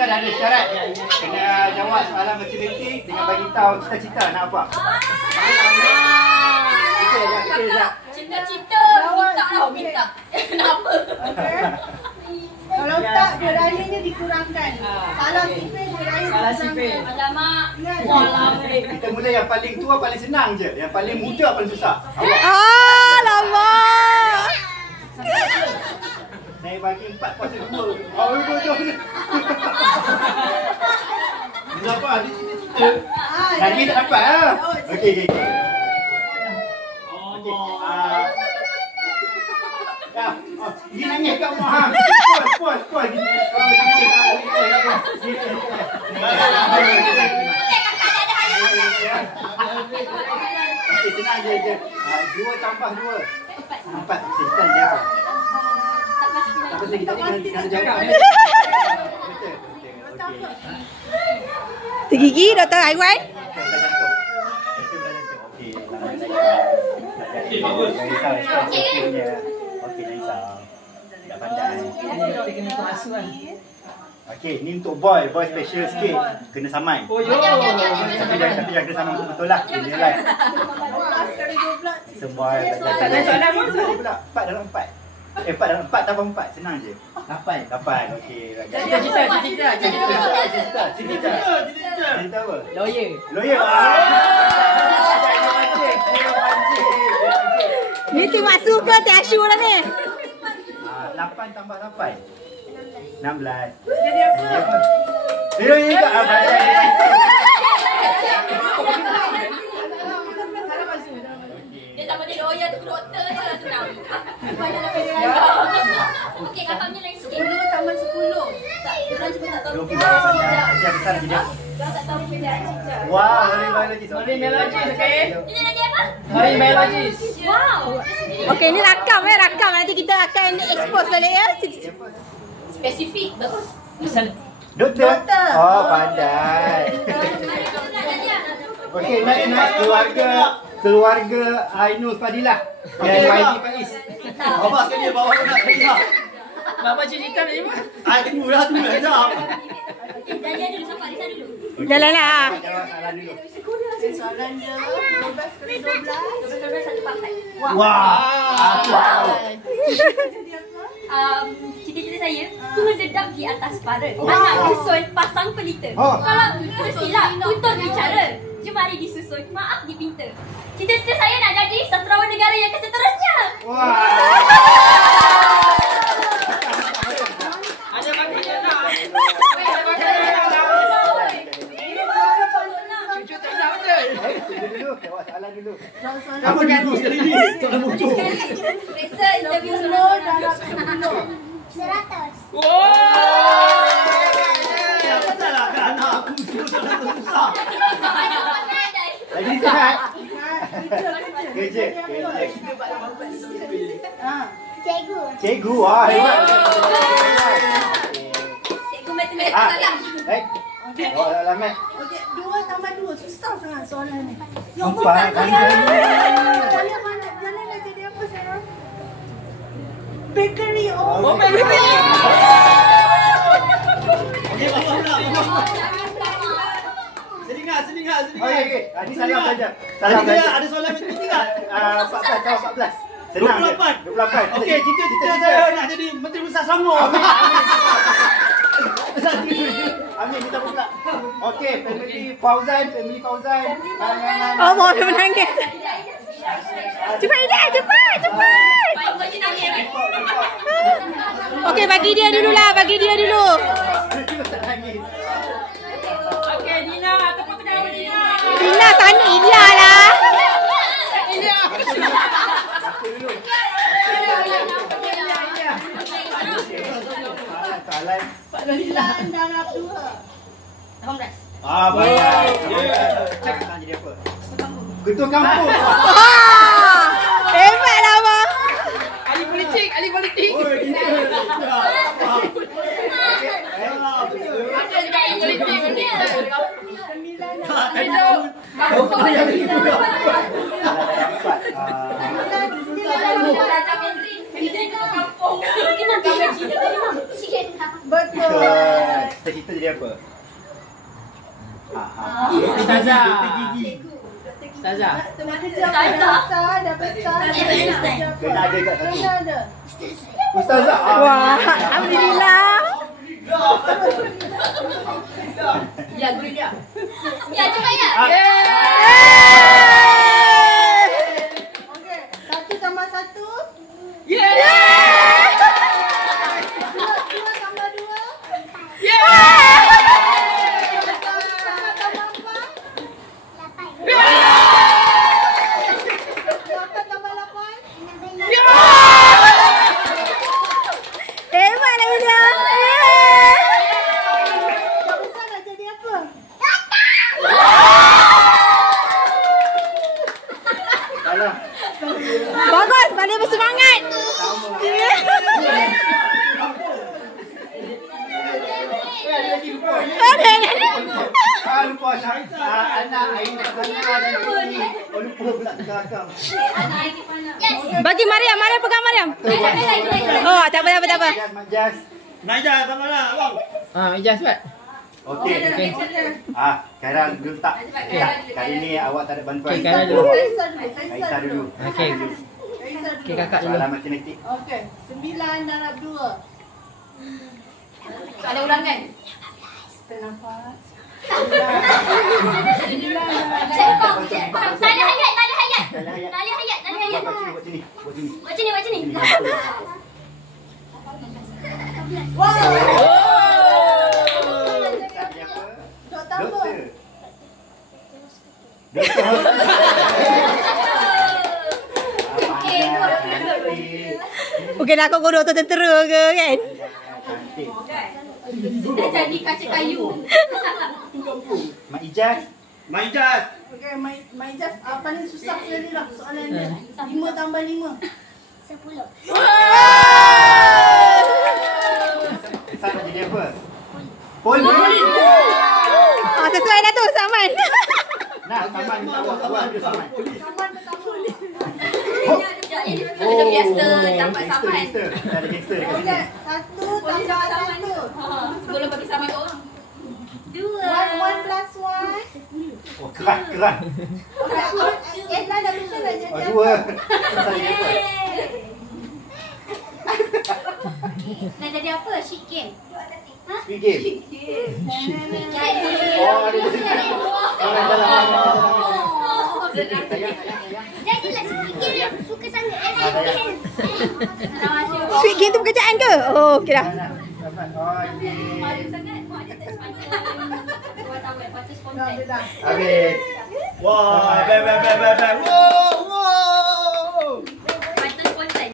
kita dah ada syarat. Kena jawab soalan matematik dengan bagi tahu cita-cita nak apa. Cita-cita minta. Kenapa? Kalau tak, derajatnya dikurangkan. Salah sifil, derajat dikurangkan. Alamak. Kita mula yang paling tua paling senang je. Yang paling muda paling susah. Lama. Saya bagi 4 kuasa 2. Betul. Kenapa? Dia cita-cita. Lagi tak dapat lah. Okey. Dia nangis kat rumah. Puas. Senang je. 2 tambah 2. 4. Kita jawab. Tak pasti kita kena jawab. Betul. Tergigi Dr. Aiwan. Okey, bagus. Okey, Naisa. Dah pandai. Kita kena untuk asuhan. Okey, ni untuk boy special sikit. Kena saman. Oh, yo. Tapi jangan kena saman betul lah. Dia nilai. 12 kali 12. Semua Tak ada soalan pun. 4 dalam 4. 4 dalam 4 tambah 4. Senang je. 8. Okey. Cita-cita apa? Lawyer. Ni tim Asu ke tim Asyu lah ni? 8 tambah 8. 16. Jadi apa? Dia juga Dia sama dia lawyer tu doktor je senang. Okey, kakaknya lain sikit. 10 tambah 10. Tak, orang cuma tak tahu. 20. Dia besar lagi dia. Tak tahu beza. Wah, biologis. Okey. Ini lagi apa? Marine biologist. Wow. Okey, ni rakam nanti kita akan expose balik ya. Spesifik, bagus. Doktor. Oh, pandai. Okey, next keluarga Ainul Fadilah dan YB Faiz. Bapak sekali bawa nak kerja. Bapak cerita ni apa? Tunggu dah jap. Dahlia dulu, sampai Alisa dulu. Jalanlah. Jawab soalan dulu. Soalan dia 12 kali 12. 12 satu partai. Wow. Cita-cita saya mendedap di atas parit. Anak dusun pasang pelita. Kalau mestilah tutur bicara. Jom mari disusun. Maaf dipinta. Cita-cita saya nak jadi sastrawan negara yang seterusnya. Ada bagi dia nak. Cucu tak nak betul. Dulu, jawab soalan dulu. Apa dulu sekali ni? Tak nak muncul. Biasa interview 10 darab 10. 100. Wow. Apa salah kan anak aku susah. Lagi sihat. Kerja. Cikgu. Wah, hebat. Cikgu matematik salah. Oh, alamat. Okey, 2 tambah 2. Susah sangat soalan ni. Empat. Jalan nak jadi apa sekarang? Bakery. Oh, bakery. Okey, bapak pula. Selingat. Okey. Ini salah saja. Salah saja. Ada soalan matematik tak? 14. Senang. 28. Okey, cita-cita saya nak jadi Menteri Besar Selangor. Amin, kita pula. Okey, family Fauzan. Oh, mau menangis. Cepat Ida, cepat. Okey, bagi dia dulu. Okey, Dina, tepuk tangan Dina. Ina sana Ina lah. Soalan. 9 darab 2. 18. Baik. Sekarang jadi apa? Ketua kampung. Hebatlah abang. Ahli politik. Oh, kita. Ada juga ahli politik ni. 9 Betul. cita-cita jadi apa? Ustazah. Ustazah. Dah besar. Kena ada kat satu. Ustazah. Wah, alhamdulillah. Ya, guru dia. Ya, cepat ya. Okey, 1 tambah 1. Yeah. 2 tambah 2. Yeah. 4 tambah 4. 8 tambah 8. Hebat lah dia. Dah besar nak jadi apa? Salah. Bagus, Malia bersemangat. Lupa anak air nak sana. Oh lupa pula terkakang. Bagi Mariam, Mariam pegang Mariam. Oh, tak apa, tak apa. Jas. Naija, abang mana, abang? Ijaz buat. Okey. Sekarang dulu tak. Kali ni awak tak ada bantuan. Okey, Kara dulu. Kaisa dulu. Okey. Okey, kakak dulu. Soalan matematik. Okey, 9 darab 2. Ada ulangan. Bernafas. Tali hayat, tali hayat. Tali hayat. Tali hayat, tali hayat. Buat sini. Buat sini, buat sini. Wow. Jadi apa? Dok tambah. Doktor. Mungkin aku guru tu tentera ke kan? Cantik. Dah jadi kaca kayu. Mak Ijaz. Maijaz. Okey, my just paling susah sekali lah soalan dia. 5 tambah 5. Sana jadi apa? Poli. Ah, sesuai dah tu, Saman. Nah, saman awak ada saman. Saman pertama. Ini sudah biasa dapat saman. Ada gangster kat sini. Okey, 1 tambah 1. Sebelum bagi saman ke orang. 2. 1 plus 1. Oh, keras. Okey, Ella dah bisa nak jadi Oh, apa? 2. Sana jadi apa? Nak jadi apa? Sheet game. Speed game. Oh, ada di sini. Sayang. Jadilah speed game yang suka sangat. Sweet game tu pekerjaan ke? Oh, okey dah. Oh, ini. Malu sangat. Mak dia tak sepanjang 2 tahun. Lepas tu spontan. Dah. Habis. Wah, bye.